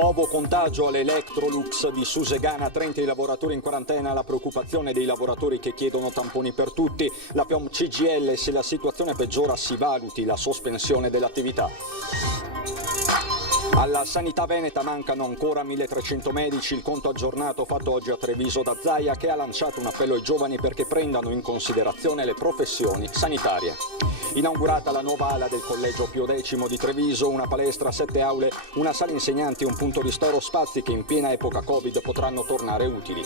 Nuovo contagio all'Electrolux di Susegana, 30 i lavoratori in quarantena, la preoccupazione dei lavoratori che chiedono tamponi per tutti. La PIOM CGIL, se la situazione peggiora si valuti la sospensione dell'attività. Alla sanità veneta mancano ancora 1300 medici, il conto aggiornato fatto oggi a Treviso da Zaia, che ha lanciato un appello ai giovani perché prendano in considerazione le professioni sanitarie. Inaugurata la nuova ala del Collegio Pio X di Treviso, una palestra, 7 aule, una sala insegnanti e un punto ristoro, spazi che in piena epoca Covid potranno tornare utili.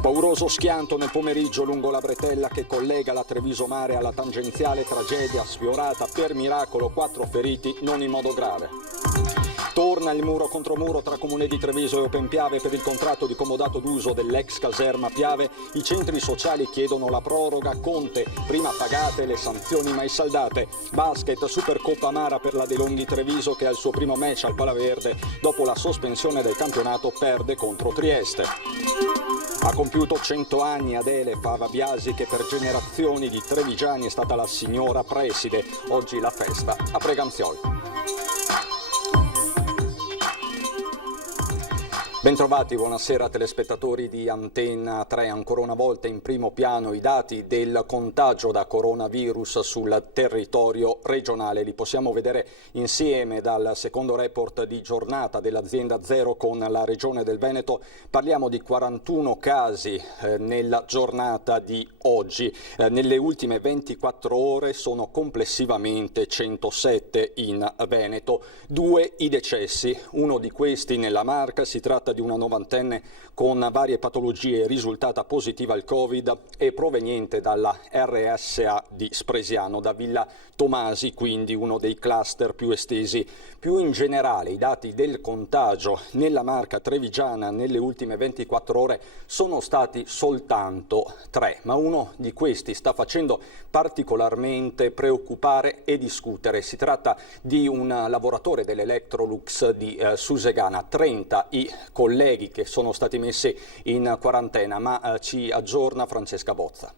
Pauroso schianto nel pomeriggio lungo la bretella che collega la Treviso Mare alla tangenziale, tragedia sfiorata, per miracolo 4 feriti, non in modo grave. Torna il muro contro muro tra Comune di Treviso e Open Piave per il contratto di comodato d'uso dell'ex caserma Piave. I centri sociali chiedono la proroga. Conte, prima pagate le sanzioni mai saldate. Basket, Supercoppa Amara per la De Longhi Treviso che al suo primo match al Palaverde dopo la sospensione del campionato perde contro Trieste. Ha compiuto 100 anni Adele Fava Biasi, che per generazioni di trevigiani è stata la signora preside. Oggi la festa a Preganziol. Bentrovati, buonasera telespettatori di Antenna 3. Ancora una volta in primo piano i dati del contagio da coronavirus sul territorio regionale. Li possiamo vedere insieme dal secondo report di giornata dell'azienda Zero con la Regione del Veneto. Parliamo di 41 casi nella giornata di oggi. Nelle ultime 24 ore sono complessivamente 107 in Veneto. 2 i decessi, uno di questi nella Marca, si tratta di una novantenne con varie patologie risultata positiva al Covid e proveniente dalla RSA di Spresiano, da Villa Tomasi, quindi uno dei cluster più estesi. Più in generale i dati del contagio nella Marca trevigiana nelle ultime 24 ore sono stati soltanto 3, ma uno di questi sta facendo particolarmente preoccupare e discutere. Si tratta di un lavoratore dell'Electrolux di Susegana, 30 i colleghi che sono stati messi in quarantena, ma ci aggiorna Francesca Bozza.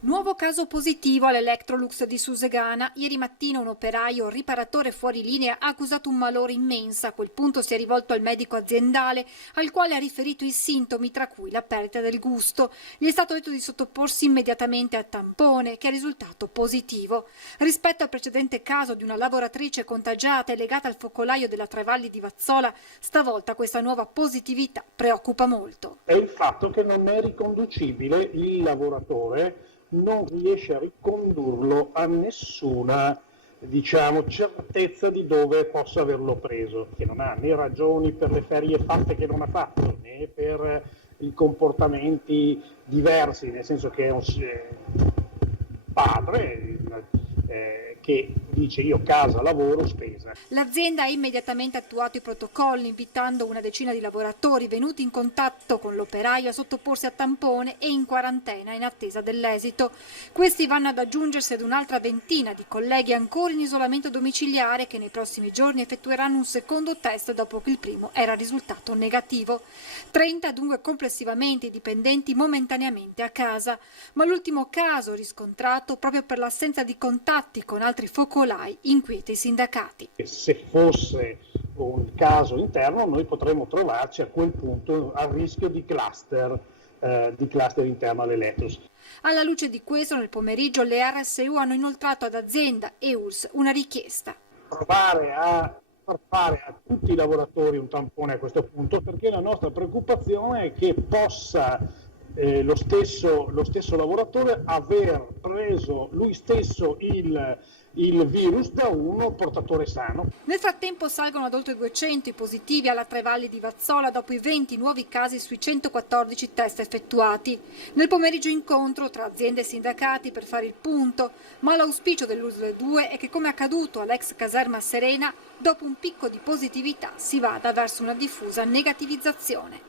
Nuovo caso positivo all'Electrolux di Susegana. Ieri mattina un operaio riparatore fuori linea ha accusato un malore immensa. A quel punto si è rivolto al medico aziendale, al quale ha riferito i sintomi, tra cui la perdita del gusto. Gli è stato detto di sottoporsi immediatamente al tampone, che è risultato positivo. Rispetto al precedente caso di una lavoratrice contagiata e legata al focolaio della Tre Valli di Vazzola, stavolta questa nuova positività preoccupa molto. È il fatto che non è riconducibile, il lavoratore non riesce a ricondurlo a nessuna, certezza di dove possa averlo preso, che non ha né ragioni per le ferie fatte che non ha fatto, né per i comportamenti diversi, nel senso che è un padre che dice io casa, lavoro, spesa. L'azienda ha immediatamente attuato i protocolli, invitando una decina di lavoratori venuti in contatto con l'operaio a sottoporsi a tampone e in quarantena in attesa dell'esito. Questi vanno ad aggiungersi ad un'altra ventina di colleghi ancora in isolamento domiciliare che nei prossimi giorni effettueranno un secondo test dopo che il primo era risultato negativo. 30 dunque complessivamente i dipendenti momentaneamente a casa, ma l'ultimo caso riscontrato proprio per l'assenza di contatti con altri focolai inquieta i sindacati. Se fosse un caso interno noi potremmo trovarci a quel punto a rischio di cluster interno all'Electrolux. Alla luce di questo, nel pomeriggio le RSU hanno inoltrato ad azienda e ULSS una richiesta. Provare a far fare a tutti i lavoratori un tampone a questo punto, perché la nostra preoccupazione è che possa lo stesso lavoratore aver preso lui stesso il virus da uno portatore sano. Nel frattempo salgono ad oltre 200 i positivi alla Tre Valli di Vazzola dopo i 20 nuovi casi sui 114 test effettuati. Nel pomeriggio incontro tra aziende e sindacati per fare il punto, ma l'auspicio dell'USL 2 è che, come accaduto all'ex caserma Serena, dopo un picco di positività si vada verso una diffusa negativizzazione.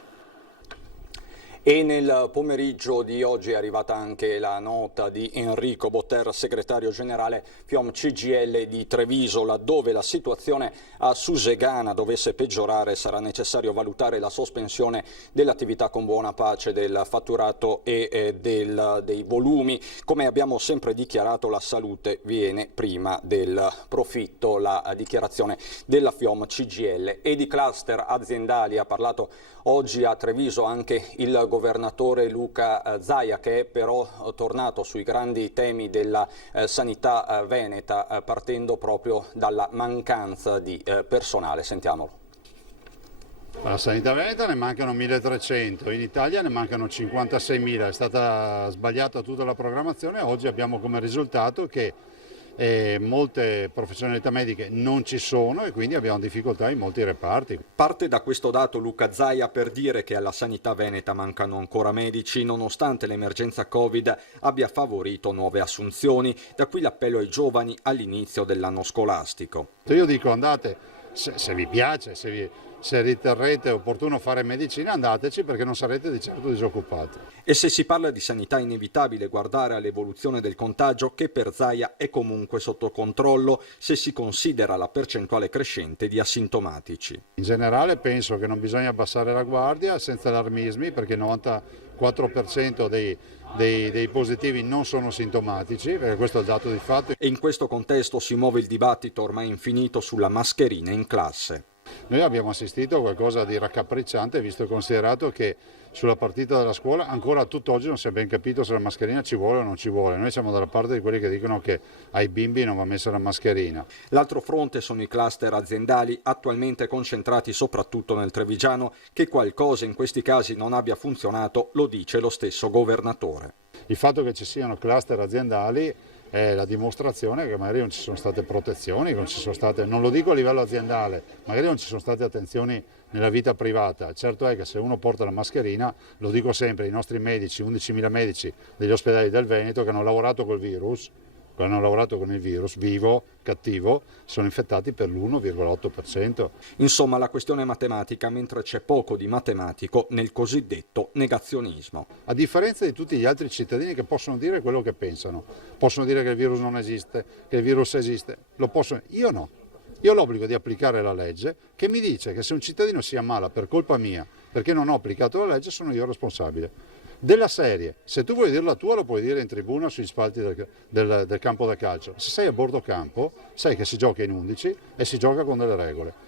E nel pomeriggio di oggi è arrivata anche la nota di Enrico Botter, segretario generale FIOM CGIL di Treviso, laddove la situazione a Susegana dovesse peggiorare sarà necessario valutare la sospensione dell'attività con buona pace del fatturato e dei volumi. Come abbiamo sempre dichiarato, la salute viene prima del profitto, la dichiarazione della FIOM CGIL. E di cluster aziendali ha parlato oggi a Treviso anche il governatore Luca Zaia, che è però tornato sui grandi temi della sanità veneta, partendo proprio dalla mancanza di personale. Sentiamolo. Alla sanità veneta ne mancano 1.300, in Italia ne mancano 56.000, è stata sbagliata tutta la programmazione. Oggi abbiamo come risultato che molte professionalità mediche non ci sono e quindi abbiamo difficoltà in molti reparti. Parte da questo dato Luca Zaia per dire che alla sanità veneta mancano ancora medici, nonostante l'emergenza Covid abbia favorito nuove assunzioni, da qui l'appello ai giovani all'inizio dell'anno scolastico. Io dico andate, se vi piace, se riterrete opportuno fare medicina, andateci, perché non sarete di certo disoccupati. E se si parla di sanità è inevitabile guardare all'evoluzione del contagio, che per Zaia è comunque sotto controllo se si considera la percentuale crescente di asintomatici. In generale penso che non bisogna abbassare la guardia senza allarmismi, perché il 94% dei positivi non sono sintomatici, perché questo è il dato di fatto. E in questo contesto si muove il dibattito ormai infinito sulla mascherina in classe. Noi abbiamo assistito a qualcosa di raccapricciante, visto e considerato che sulla partita della scuola ancora tutt'oggi non si è ben capito se la mascherina ci vuole o non ci vuole. Noi siamo dalla parte di quelli che dicono che ai bimbi non va messa la mascherina. L'altro fronte sono i cluster aziendali, attualmente concentrati soprattutto nel Trevigiano. Che qualcosa in questi casi non abbia funzionato lo dice lo stesso governatore. Il fatto che ci siano cluster aziendali è la dimostrazione che magari non ci sono state protezioni, non lo dico a livello aziendale, magari non ci sono state attenzioni nella vita privata. Certo è che se uno porta la mascherina, lo dico sempre, i nostri medici, 11.000 medici degli ospedali del Veneto che hanno lavorato col virus, con il virus vivo, cattivo, sono infettati per l'1,8%. Insomma, la questione è matematica, mentre c'è poco di matematico nel cosiddetto negazionismo. A differenza di tutti gli altri cittadini che possono dire quello che pensano, possono dire che il virus non esiste, che il virus esiste, io no. Io ho l'obbligo di applicare la legge che mi dice che se un cittadino si ammala per colpa mia, perché non ho applicato la legge, sono io responsabile. Della serie, se tu vuoi dire la tua lo puoi dire in tribuna sugli spalti del campo da calcio. Se sei a bordo campo sai che si gioca in 11 e si gioca con delle regole.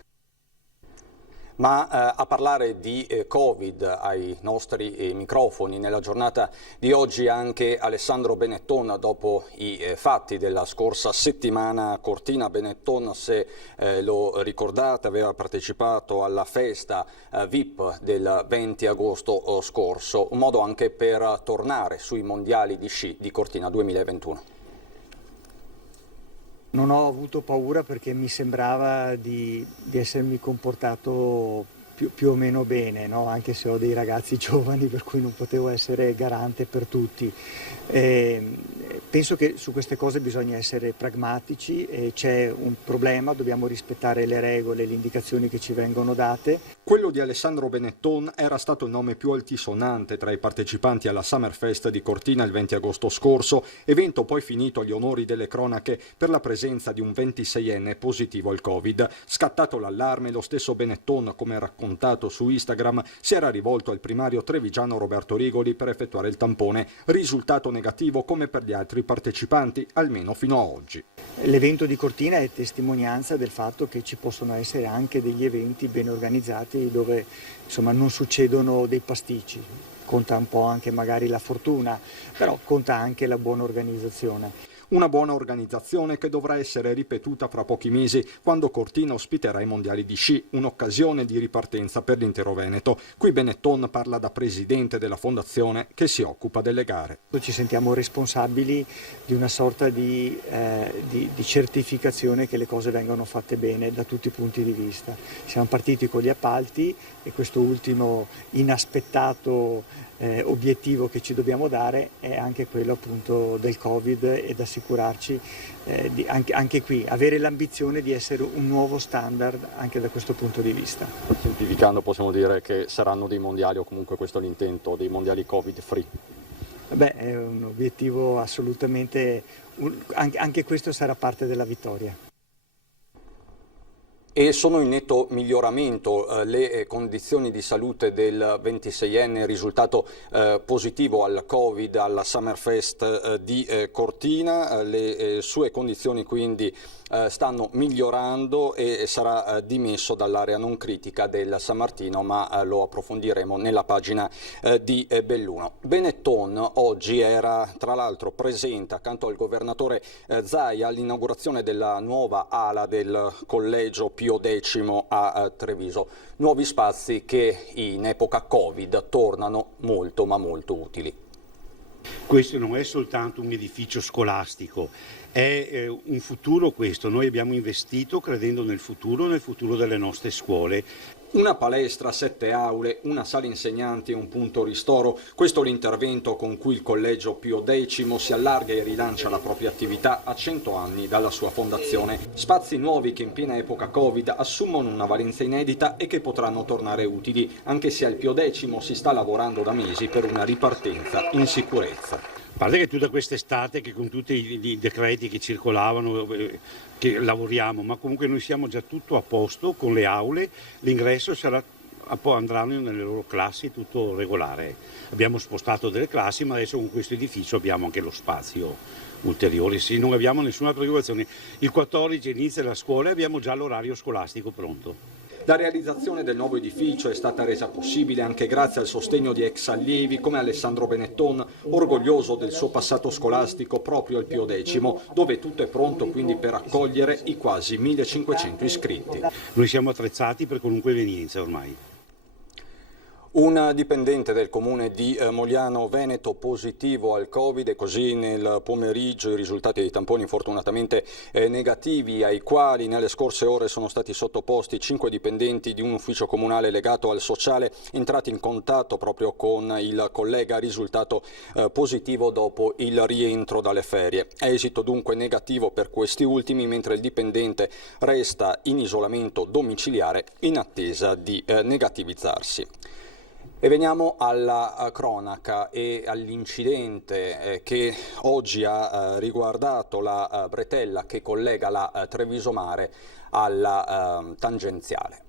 Ma a parlare di Covid ai nostri microfoni nella giornata di oggi anche Alessandro Benetton, dopo i fatti della scorsa settimana a Cortina. Benetton, se lo ricordate, aveva partecipato alla festa VIP del 20 agosto scorso, un modo anche per tornare sui mondiali di sci di Cortina 2021. Non ho avuto paura perché mi sembrava di essermi comportato più o meno bene, no? Anche se ho dei ragazzi giovani per cui non potevo essere garante per tutti. Penso che su queste cose bisogna essere pragmatici, c'è un problema, dobbiamo rispettare le regole, le indicazioni che ci vengono date. Quello di Alessandro Benetton era stato il nome più altisonante tra i partecipanti alla Summerfest di Cortina il 20 agosto scorso, evento poi finito agli onori delle cronache per la presenza di un 26enne positivo al Covid. Scattato l'allarme, lo stesso Benetton, come raccontato su Instagram, si era rivolto al primario trevigiano Roberto Rigoli per effettuare il tampone, risultato negativo come per gli altri partecipanti, almeno fino a oggi. L'evento di Cortina è testimonianza del fatto che ci possono essere anche degli eventi ben organizzati dove insomma non succedono dei pasticci. Conta un po' anche magari la fortuna, però conta anche la buona organizzazione. Una buona organizzazione che dovrà essere ripetuta fra pochi mesi, quando Cortina ospiterà i mondiali di sci, un'occasione di ripartenza per l'intero Veneto. Qui Benetton parla da presidente della fondazione che si occupa delle gare. Ci sentiamo responsabili di una sorta di certificazione che le cose vengano fatte bene da tutti i punti di vista. Siamo partiti con gli appalti e questo ultimo inaspettato obiettivo che ci dobbiamo dare è anche quello appunto del Covid e da rassicurarci, anche qui, avere l'ambizione di essere un nuovo standard anche da questo punto di vista. Semplificando possiamo dire che saranno dei mondiali, o comunque questo è l'intento, dei mondiali Covid free. Beh, è un obiettivo assolutamente, anche questo sarà parte della vittoria. E sono in netto miglioramento le condizioni di salute del 26enne risultato positivo al Covid alla Summerfest di Cortina. Le sue condizioni quindi stanno migliorando e sarà dimesso dall'area non critica del San Martino, ma lo approfondiremo nella pagina di Belluno. Benetton oggi era tra l'altro presente accanto al governatore Zaia all'inaugurazione della nuova ala del collegio Pio X a Treviso. Nuovi spazi che in epoca Covid tornano molto ma molto utili. Questo non è soltanto un edificio scolastico, è un futuro questo. Noi abbiamo investito credendo nel futuro delle nostre scuole. Una palestra, 7 aule, una sala insegnanti e un punto ristoro. Questo è l'intervento con cui il Collegio Pio X si allarga e rilancia la propria attività a 100 anni dalla sua fondazione. Spazi nuovi che in piena epoca Covid assumono una valenza inedita e che potranno tornare utili, anche se al Pio X si sta lavorando da mesi per una ripartenza in sicurezza. A parte che tutta quest'estate, che con tutti i decreti che circolavano, che lavoriamo, ma comunque noi siamo già tutto a posto con le aule, l'ingresso sarà, poi andranno nelle loro classi tutto regolare. Abbiamo spostato delle classi, ma adesso con questo edificio abbiamo anche lo spazio ulteriore, sì, non abbiamo nessuna preoccupazione. Il 14 inizia la scuola e abbiamo già l'orario scolastico pronto. La realizzazione del nuovo edificio è stata resa possibile anche grazie al sostegno di ex allievi come Alessandro Benetton, orgoglioso del suo passato scolastico proprio al Pio X, dove tutto è pronto quindi per accogliere i quasi 1500 iscritti. Noi siamo attrezzati per qualunque evenienza ormai. Un dipendente del comune di Mogliano Veneto positivo al Covid e così nel pomeriggio i risultati dei tamponi fortunatamente negativi, ai quali nelle scorse ore sono stati sottoposti 5 dipendenti di un ufficio comunale legato al sociale entrati in contatto proprio con il collega risultato positivo dopo il rientro dalle ferie. Esito dunque negativo per questi ultimi, mentre il dipendente resta in isolamento domiciliare in attesa di negativizzarsi. E veniamo alla cronaca e all'incidente che oggi ha riguardato la bretella che collega la Treviso Mare alla tangenziale.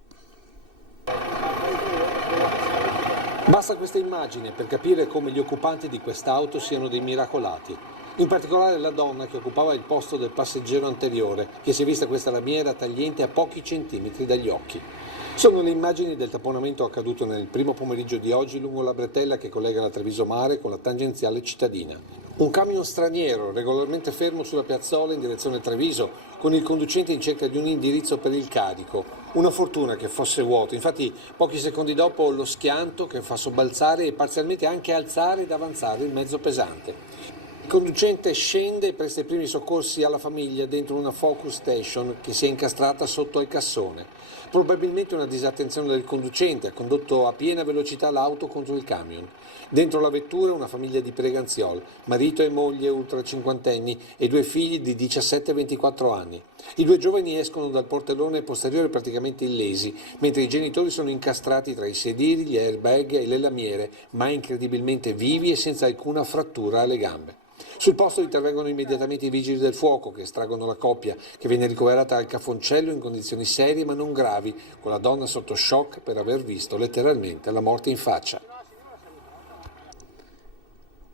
Basta questa immagine per capire come gli occupanti di quest'auto siano dei miracolati. In particolare la donna che occupava il posto del passeggero anteriore, che si è vista questa lamiera tagliente a pochi centimetri dagli occhi. Sono le immagini del tamponamento accaduto nel primo pomeriggio di oggi lungo la bretella che collega la Treviso Mare con la tangenziale cittadina. Un camion straniero regolarmente fermo sulla piazzola in direzione Treviso, con il conducente in cerca di un indirizzo per il carico. Una fortuna che fosse vuoto, infatti pochi secondi dopo lo schianto che fa sobbalzare e parzialmente anche alzare ed avanzare il mezzo pesante. Il conducente scende e presta i primi soccorsi alla famiglia dentro una Focus Station che si è incastrata sotto il cassone. Probabilmente una disattenzione del conducente ha condotto a piena velocità l'auto contro il camion. Dentro la vettura una famiglia di Preganziol, marito e moglie ultra cinquantenni e 2 figli di 17 e 24 anni. I 2 giovani escono dal portellone posteriore praticamente illesi, mentre i genitori sono incastrati tra i sedili, gli airbag e le lamiere, ma incredibilmente vivi e senza alcuna frattura alle gambe. Sul posto intervengono immediatamente i vigili del fuoco che estraggono la coppia, che viene ricoverata al Cafoncello in condizioni serie ma non gravi, con la donna sotto shock per aver visto letteralmente la morte in faccia.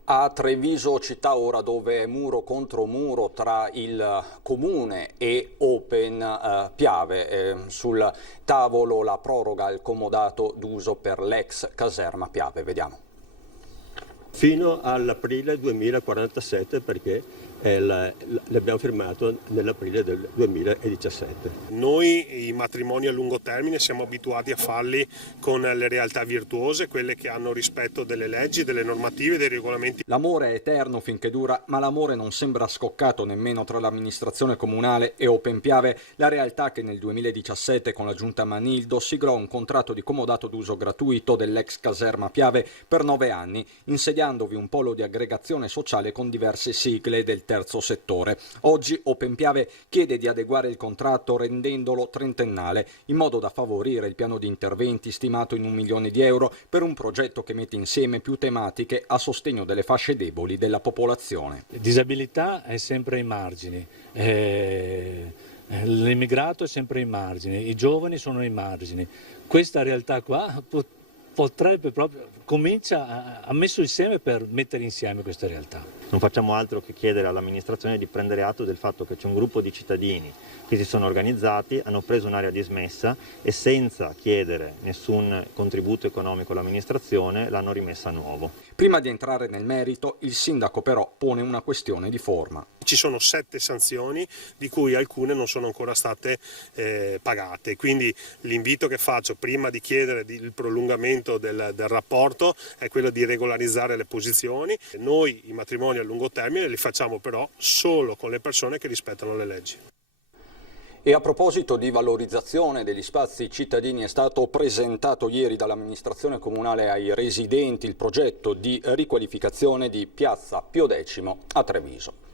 A Treviso città ora, dove è muro contro muro tra il comune e Open Piave, sul tavolo la proroga al comodato d'uso per l'ex caserma Piave. Vediamo. Fino all'aprile 2047 perché l'abbiamo firmato nell'aprile del 2017. Noi i matrimoni a lungo termine siamo abituati a farli con le realtà virtuose, quelle che hanno rispetto delle leggi, delle normative, dei regolamenti. L'amore è eterno finché dura, ma l'amore non sembra scoccato nemmeno tra l'amministrazione comunale e Open Piave, la realtà che nel 2017 con la giunta Manildo siglò un contratto di comodato d'uso gratuito dell'ex caserma Piave per 9 anni, insediandovi un polo di aggregazione sociale con diverse sigle del terzo settore. Oggi Open Piave chiede di adeguare il contratto rendendolo trentennale, in modo da favorire il piano di interventi stimato in 1 milione di euro per un progetto che mette insieme più tematiche a sostegno delle fasce deboli della popolazione. La disabilità è sempre ai margini, l'immigrato è sempre ai margini, i giovani sono ai margini. Questa realtà qua potrebbe proprio comincia a messo insieme per mettere insieme queste realtà. Non facciamo altro che chiedere all'amministrazione di prendere atto del fatto che c'è un gruppo di cittadini che si sono organizzati, hanno preso un'area dismessa e senza chiedere nessun contributo economico all'amministrazione l'hanno rimessa a nuovo. Prima di entrare nel merito, il sindaco però pone una questione di forma. Ci sono 7 sanzioni, di cui alcune non sono ancora state pagate, quindi l'invito che faccio prima di chiedere il prolungamento del rapporto è quello di regolarizzare le posizioni. Noi i matrimoni a lungo termine li facciamo però solo con le persone che rispettano le leggi. E a proposito di valorizzazione degli spazi cittadini, è stato presentato ieri dall'amministrazione comunale ai residenti il progetto di riqualificazione di Piazza Pio X a Treviso.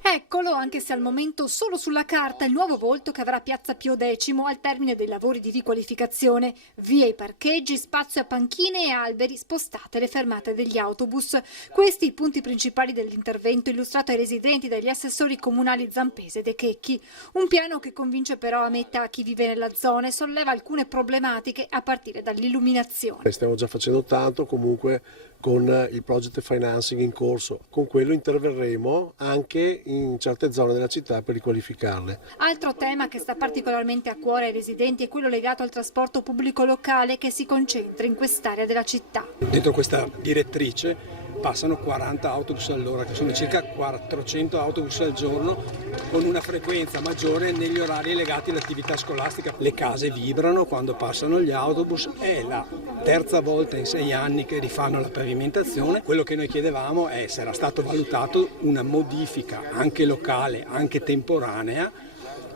Eccolo, anche se al momento solo sulla carta, il nuovo volto che avrà Piazza Pio X al termine dei lavori di riqualificazione. Via i parcheggi, spazio a panchine e alberi, spostate le fermate degli autobus. Questi i punti principali dell'intervento illustrato ai residenti dagli assessori comunali Zampese e De Checchi. Un piano che convince però a metà chi vive nella zona e solleva alcune problematiche a partire dall'illuminazione. Stiamo già facendo tanto comunque con il project financing in corso. Con quello interverremo anche in certe zone della città per riqualificarle. Altro tema che sta particolarmente a cuore ai residenti è quello legato al trasporto pubblico locale che si concentra in quest'area della città. Dentro questa direttrice passano 40 autobus all'ora, che sono circa 400 autobus al giorno, con una frequenza maggiore negli orari legati all'attività scolastica. Le case vibrano quando passano gli autobus, è la terza volta in 6 anni che rifanno la pavimentazione. Quello che noi chiedevamo è se era stato valutato una modifica anche locale, anche temporanea,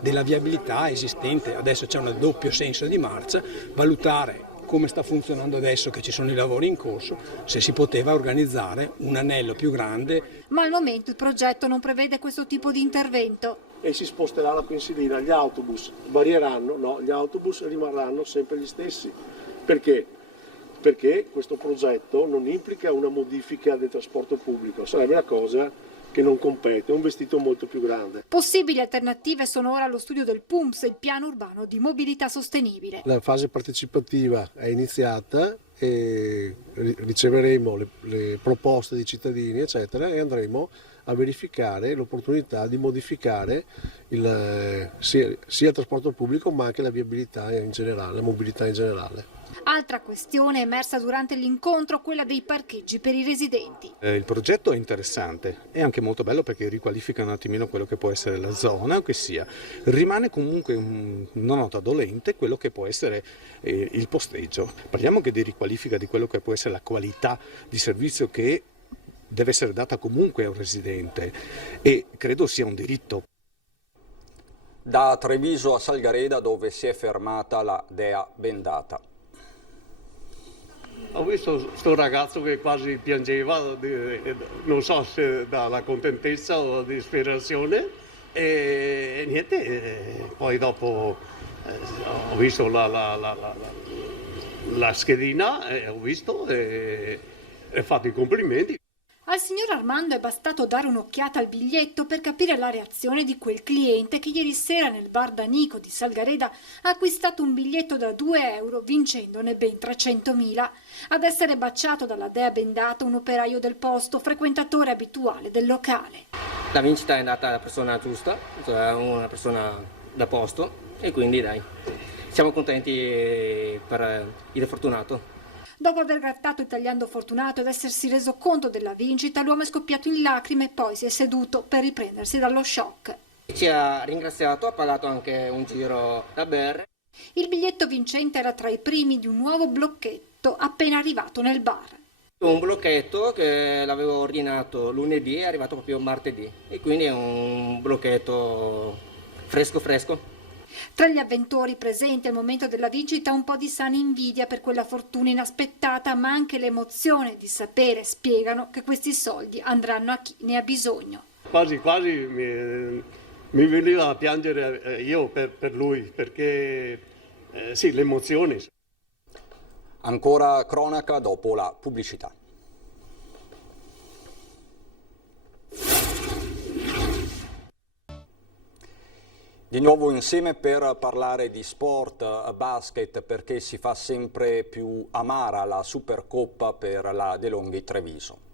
della viabilità esistente. Adesso c'è un doppio senso di marcia, valutare come sta funzionando adesso che ci sono i lavori in corso, se si poteva organizzare un anello più grande. Ma al momento il progetto non prevede questo tipo di intervento. E si sposterà la pensilina, gli autobus varieranno? No, gli autobus rimarranno sempre gli stessi. Perché? Perché questo progetto non implica una modifica del trasporto pubblico, sarebbe una cosa che non compete, è un vestito molto più grande. Possibili alternative sono ora allo studio del PUMS, il piano urbano di mobilità sostenibile. La fase partecipativa è iniziata e riceveremo le proposte dei cittadini eccetera e andremo a verificare l'opportunità di modificare sia il trasporto pubblico ma anche la viabilità in generale, la mobilità in generale. Altra questione emersa durante l'incontro, quella dei parcheggi per i residenti. Il progetto è interessante, è anche molto bello perché riqualifica un attimino quello che può essere la zona, che sia. Rimane comunque una nota dolente quello che può essere il posteggio. Parliamo anche di riqualifica di quello che può essere la qualità di servizio che deve essere data comunque a un residente e credo sia un diritto. Da Treviso a Salgareda, dove si è fermata la Dea bendata. Ho visto sto ragazzo che quasi piangeva, non so se dalla contentezza o la disperazione, e niente, poi dopo ho visto la schedina, ho visto e fatto i complimenti. Al signor Armando è bastato dare un'occhiata al biglietto per capire la reazione di quel cliente che ieri sera nel bar d'Anico di Salgareda ha acquistato un biglietto da 2 euro vincendone ben 300.000. Ad essere baciato dalla Dea bendata un operaio del posto, frequentatore abituale del locale. La vincita è andata alla persona giusta, cioè una persona da posto, e quindi dai, siamo contenti per il fortunato. Dopo aver grattato il tagliando fortunato ed essersi reso conto della vincita, l'uomo è scoppiato in lacrime e poi si è seduto per riprendersi dallo shock. Ci ha ringraziato, ha pagato anche un giro da bere. Il biglietto vincente era tra i primi di un nuovo blocchetto appena arrivato nel bar. Un blocchetto che l'avevo ordinato lunedì è arrivato proprio martedì e quindi è un blocchetto fresco. Tra gli avventori presenti al momento della vincita un po' di sana invidia per quella fortuna inaspettata, ma anche l'emozione di sapere, spiegano, che questi soldi andranno a chi ne ha bisogno. Quasi mi veniva a piangere io per lui, perché sì, l'emozione. Ancora cronaca dopo la pubblicità. Di nuovo insieme per parlare di sport, basket, perché si fa sempre più amara la Supercoppa per la De Longhi Treviso.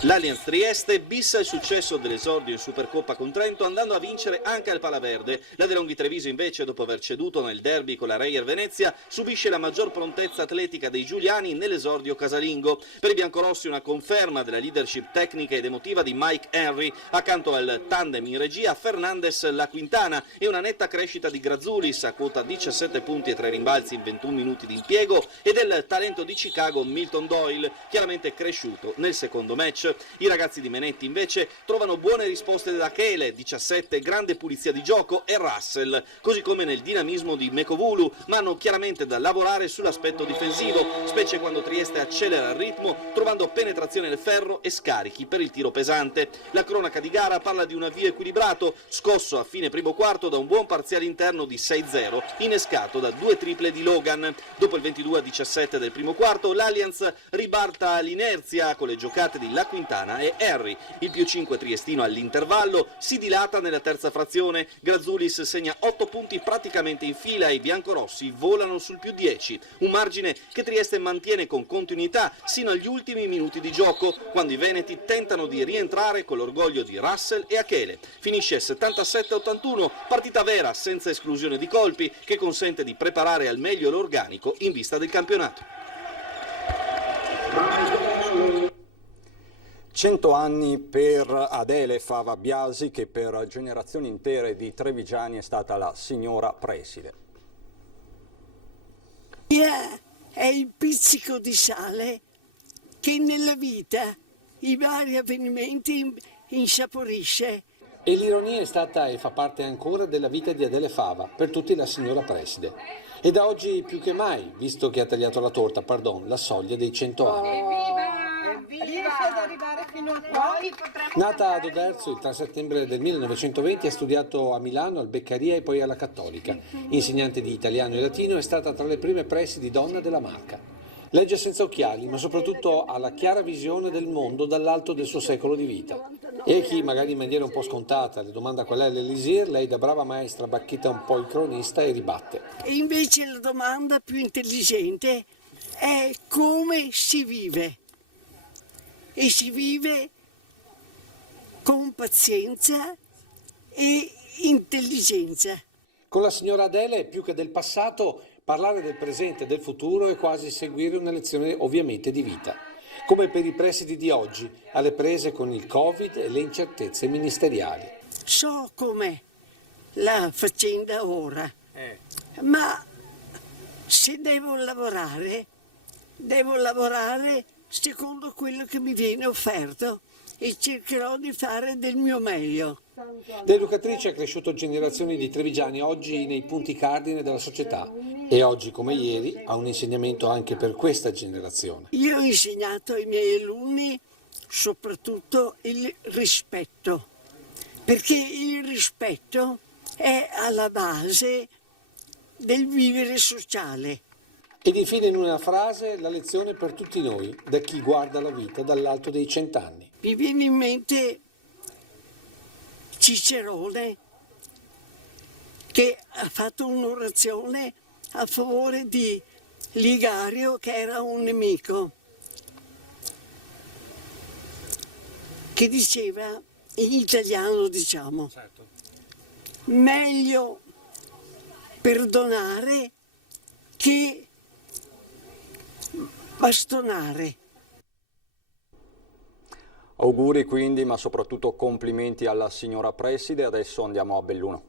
L'Allianz Trieste bissa il successo dell'esordio in Supercoppa con Trento andando a vincere anche al Palaverde. La De Longhi Treviso invece, dopo aver ceduto nel derby con la Reyer Venezia, subisce la maggior prontezza atletica dei giuliani nell'esordio casalingo. Per i biancorossi una conferma della leadership tecnica ed emotiva di Mike Henry, accanto al tandem in regia Fernandez-La Quintana, e una netta crescita di Grazzulis a quota 17 punti e 3 rimbalzi in 21 minuti di impiego, e del talento di Chicago Milton Doyle, chiaramente cresciuto nel secondo match. I ragazzi di Menetti invece trovano buone risposte da Chele, 17, grande pulizia di gioco, e Russell, così come nel dinamismo di Mekovulu, ma hanno chiaramente da lavorare sull'aspetto difensivo, specie quando Trieste accelera il ritmo, trovando penetrazione nel ferro e scarichi per il tiro pesante. La cronaca di gara parla di un avvio equilibrato, scosso a fine primo quarto da un buon parziale interno di 6-0, innescato da 2 triple di Logan. Dopo il 22-17 del primo quarto, l'Allianz ribalta l'inerzia con le giocate di La Quintana e Henry. Il +5 triestino all'intervallo si dilata nella terza frazione. Grazzulis segna 8 punti praticamente in fila e i biancorossi volano sul +10. Un margine che Trieste mantiene con continuità sino agli ultimi minuti di gioco, quando i veneti tentano di rientrare con l'orgoglio di Russell e Achele. Finisce 77-81, partita vera senza esclusione di colpi, che consente di preparare al meglio l'organico in vista del campionato. 100 anni per Adele Fava Biasi, che per generazioni intere di trevigiani è stata la signora preside. È il pizzico di sale che nella vita i vari avvenimenti insaporisce. E l'ironia è stata e fa parte ancora della vita di Adele Fava, per tutti la signora preside. E da oggi più che mai, visto che ha tagliato la torta, la soglia dei 100 anni. Riesce ad arrivare fino a qua. Nata ad Oderzo il 3 settembre del 1920, ha studiato a Milano, al Beccaria e poi alla Cattolica. Insegnante di italiano e latino, è stata tra le prime presidi donna della Marca. Legge senza occhiali, ma soprattutto ha la chiara visione del mondo dall'alto del suo secolo di vita. E chi, magari in maniera un po' scontata, le domanda qual è l'elisir, lei da brava maestra bacchetta un po' il cronista e ribatte. E invece la domanda più intelligente è come si vive. E si vive con pazienza e intelligenza. Con la signora Adele, più che del passato, parlare del presente e del futuro è quasi seguire una lezione ovviamente di vita. Come per i presidi di oggi, alle prese con il Covid e le incertezze ministeriali. So com'è la faccenda ora, ma se devo lavorare secondo quello che mi viene offerto e cercherò di fare del mio meglio. Da educatrice ha cresciuto generazioni di trevigiani oggi nei punti cardine della società e oggi come ieri ha un insegnamento anche per questa generazione. Io ho insegnato ai miei alunni soprattutto il rispetto, perché il rispetto è alla base del vivere sociale. Ed infine in una frase la lezione per tutti noi, da chi guarda la vita dall'alto dei 100 anni. Mi viene in mente Cicerone, che ha fatto un'orazione a favore di Ligario, che era un nemico, che diceva, in italiano diciamo, meglio perdonare che bastonare. Auguri quindi, ma soprattutto complimenti alla signora preside. Adesso andiamo a Belluno.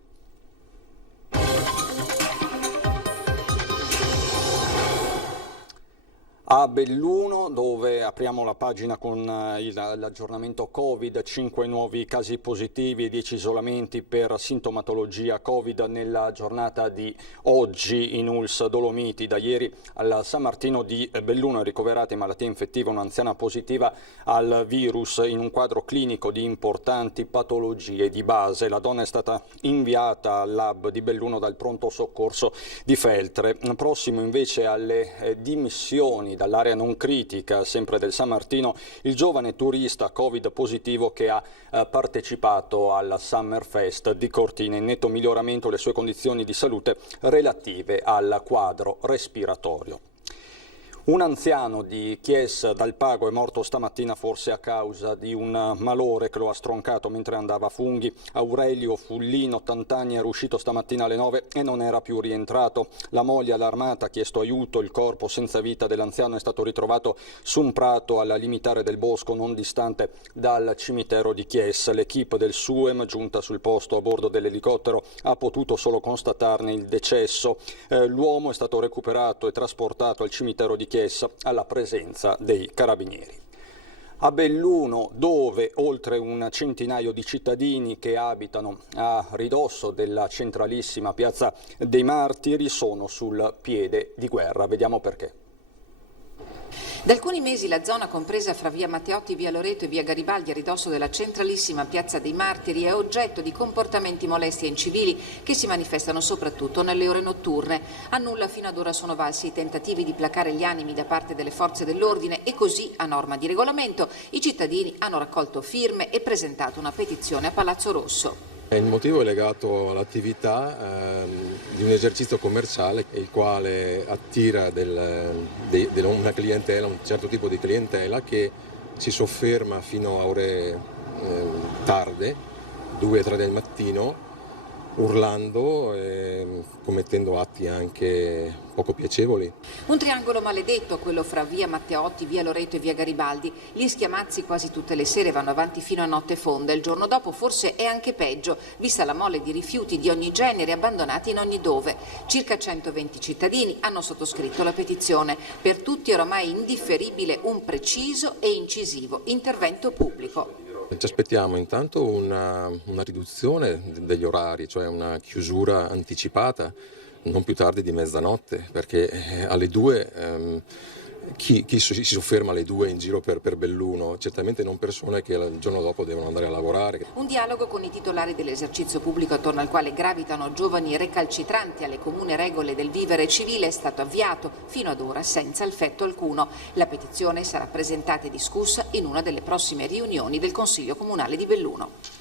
A Belluno, dove apriamo la pagina con l'aggiornamento Covid, 5 nuovi casi positivi e 10 isolamenti per sintomatologia Covid nella giornata di oggi in ULSS Dolomiti. Da ieri al San Martino di Belluno è ricoverata in malattia infettiva un'anziana positiva al virus in un quadro clinico di importanti patologie di base. La donna è stata inviata al lab di Belluno dal pronto soccorso di Feltre. Prossimo invece alle dimissioni dall'area non critica, sempre del San Martino, il giovane turista Covid positivo che ha partecipato al Summerfest di Cortina. In netto miglioramento le sue condizioni di salute relative al quadro respiratorio. Un anziano di Chies dal Pago è morto stamattina forse a causa di un malore che lo ha stroncato mentre andava a funghi. Aurelio Fullino, 80 anni, era uscito stamattina alle 9 e non era più rientrato. La moglie allarmata ha chiesto aiuto, il corpo senza vita dell'anziano è stato ritrovato su un prato al limitare del bosco non distante dal cimitero di Chies. L'equipe del SUEM, giunta sul posto a bordo dell'elicottero, ha potuto solo constatarne il decesso. L'uomo è stato recuperato e trasportato al cimitero di Chies alla presenza dei carabinieri. A Belluno, dove oltre un centinaio di cittadini che abitano a ridosso della centralissima piazza dei Martiri sono sul piede di guerra. Vediamo perché. Da alcuni mesi la zona compresa fra via Matteotti, via Loreto e via Garibaldi a ridosso della centralissima piazza dei Martiri è oggetto di comportamenti molesti e incivili che si manifestano soprattutto nelle ore notturne. A nulla fino ad ora sono valsi i tentativi di placare gli animi da parte delle forze dell'ordine e così, a norma di regolamento, i cittadini hanno raccolto firme e presentato una petizione a Palazzo Rosso. Il motivo è legato all'attività di un esercizio commerciale il quale attira una clientela, un certo tipo di clientela che si sofferma fino a ore tarde, 2-3 del mattino, urlando e commettendo atti anche poco piacevoli. Un triangolo maledetto, quello fra via Matteotti, via Loreto e via Garibaldi. Gli schiamazzi quasi tutte le sere vanno avanti fino a notte fonda. Il giorno dopo forse è anche peggio, vista la mole di rifiuti di ogni genere abbandonati in ogni dove. Circa 120 cittadini hanno sottoscritto la petizione. Per tutti è oramai indifferibile un preciso e incisivo intervento pubblico. Ci aspettiamo intanto una riduzione degli orari, cioè una chiusura anticipata, non più tardi di mezzanotte, perché alle 2 chi si sofferma alle 2 in giro per Belluno, certamente non persone che il giorno dopo devono andare a lavorare. Un dialogo con i titolari dell'esercizio pubblico attorno al quale gravitano giovani recalcitranti alle comuni regole del vivere civile è stato avviato, fino ad ora senza effetto alcuno. La petizione sarà presentata e discussa in una delle prossime riunioni del Consiglio Comunale di Belluno.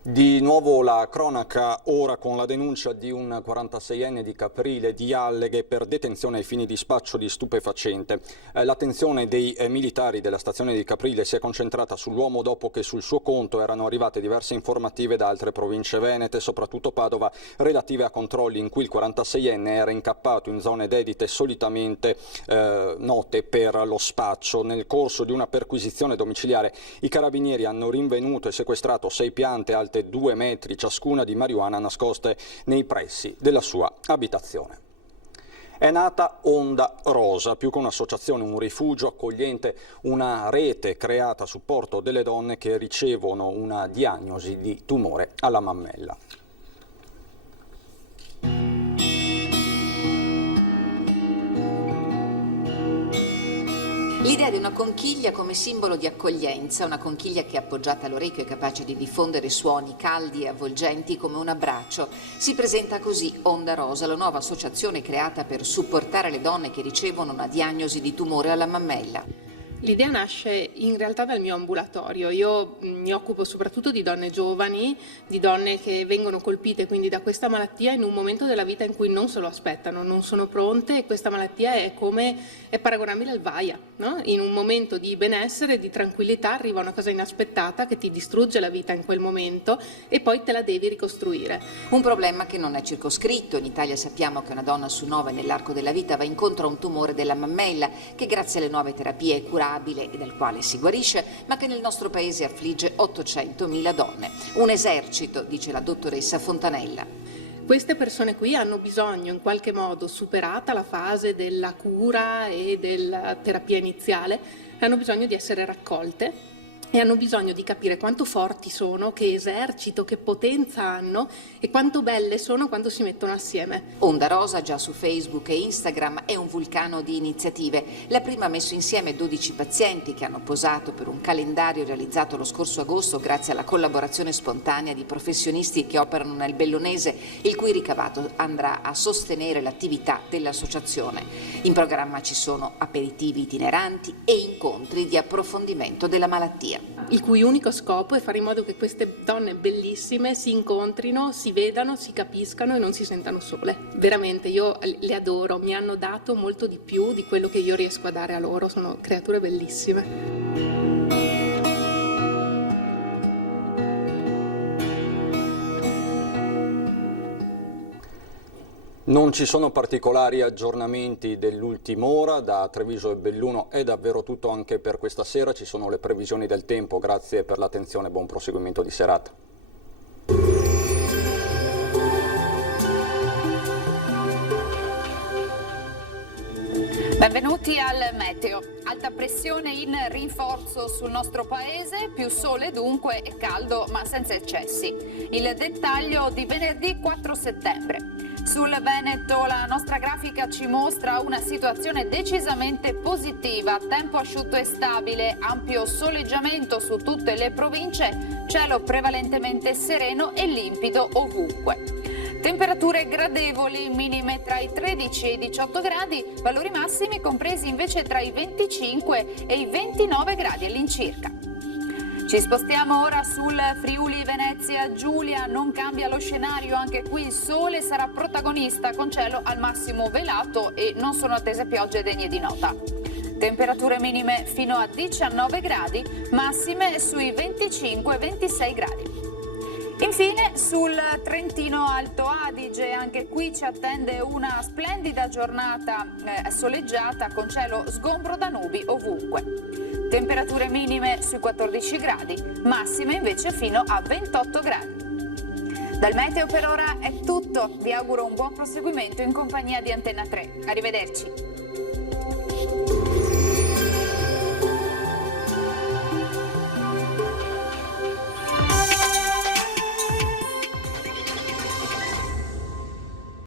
Di nuovo la cronaca, ora con la denuncia di un 46enne di Caprile di Alleghe per detenzione ai fini di spaccio di stupefacente. L'attenzione dei militari della stazione di Caprile si è concentrata sull'uomo dopo che sul suo conto erano arrivate diverse informative da altre province venete, soprattutto Padova, relative a controlli in cui il 46enne era incappato in zone dedite solitamente note per lo spaccio. Nel corso di una perquisizione domiciliare i carabinieri hanno rinvenuto e sequestrato 6 piante alte 2 metri ciascuna di marijuana nascoste nei pressi della sua abitazione. È nata Onda Rosa, più che un'associazione, un rifugio accogliente, una rete creata a supporto delle donne che ricevono una diagnosi di tumore alla mammella. L'idea di una conchiglia come simbolo di accoglienza, una conchiglia che appoggiata all'orecchio è capace di diffondere suoni caldi e avvolgenti come un abbraccio. Si presenta così Onda Rosa, la nuova associazione creata per supportare le donne che ricevono una diagnosi di tumore alla mammella. L'idea nasce in realtà dal mio ambulatorio. Io mi occupo soprattutto di donne giovani, di donne che vengono colpite quindi da questa malattia in un momento della vita in cui non se lo aspettano, non sono pronte, e questa malattia è paragonabile al Vaia, no? In un momento di benessere, di tranquillità, arriva una cosa inaspettata che ti distrugge la vita in quel momento e poi te la devi ricostruire. Un problema che non è circoscritto. In Italia sappiamo che una donna su 9 nell'arco della vita va incontro a un tumore della mammella che grazie alle nuove terapie è curabile e dal quale si guarisce, ma che nel nostro paese affligge 800.000 donne. Un esercito, dice la dottoressa Fontanella. Queste persone qui hanno bisogno, in qualche modo, superata la fase della cura e della terapia iniziale, hanno bisogno di essere raccolte e hanno bisogno di capire quanto forti sono, che esercito, che potenza hanno e quanto belle sono quando si mettono assieme. Onda Rosa, già su Facebook e Instagram, è un vulcano di iniziative. La prima ha messo insieme 12 pazienti che hanno posato per un calendario realizzato lo scorso agosto grazie alla collaborazione spontanea di professionisti che operano nel Bellunese, il cui ricavato andrà a sostenere l'attività dell'associazione. In programma ci sono aperitivi itineranti e incontri di approfondimento della malattia, il cui unico scopo è fare in modo che queste donne bellissime si incontrino, si vedano, si capiscano e non si sentano sole. Veramente io le adoro, mi hanno dato molto di più di quello che io riesco a dare a loro, sono creature bellissime. Non ci sono particolari aggiornamenti dell'ultima ora, da Treviso e Belluno è davvero tutto anche per questa sera, ci sono le previsioni del tempo, grazie per l'attenzione e buon proseguimento di serata. Benvenuti al meteo. Alta pressione in rinforzo sul nostro paese, più sole dunque e caldo ma senza eccessi. Il dettaglio di venerdì 4 settembre. Sul Veneto la nostra grafica ci mostra una situazione decisamente positiva, tempo asciutto e stabile, ampio soleggiamento su tutte le province, cielo prevalentemente sereno e limpido ovunque. Temperature gradevoli, minime tra i 13 e i 18 gradi, valori massimi compresi invece tra i 25 e i 29 gradi all'incirca. Ci spostiamo ora sul Friuli Venezia Giulia, non cambia lo scenario, anche qui il sole sarà protagonista con cielo al massimo velato e non sono attese piogge degne di nota. Temperature minime fino a 19 gradi, massime sui 25-26 gradi. Infine sul Trentino Alto Adige, anche qui ci attende una splendida giornata soleggiata con cielo sgombro da nubi ovunque. Temperature minime sui 14 gradi, massime invece fino a 28 gradi. Dal meteo per ora è tutto, vi auguro un buon proseguimento in compagnia di Antenna 3. Arrivederci.